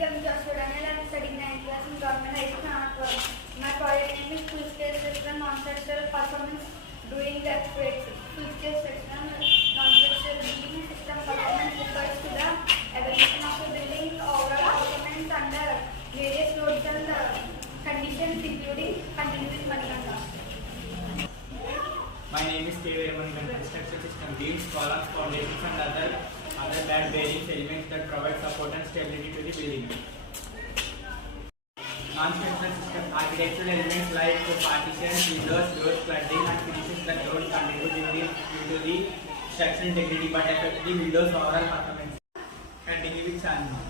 I'm Joshua Daniel. I'm studying 9th class in Government High School, Namakkar. My project name is Full Scale System Non-Structural Performance Doing the Earthquakes. Full Scale System Non-Structural Building System Performance refers to the evolution of a building overall performance under various loads and conditions, including continuous monitoring. My name is K. Veeraman. Structural system beams, columns, foundations, and other bad bearings elements that provide support and stability to the building. Non-structural system architectural elements like partitions, windows, doors, cladding, and finishes that don't contribute due to the structural integrity but affect the windows overall performance. Continue with Chandni.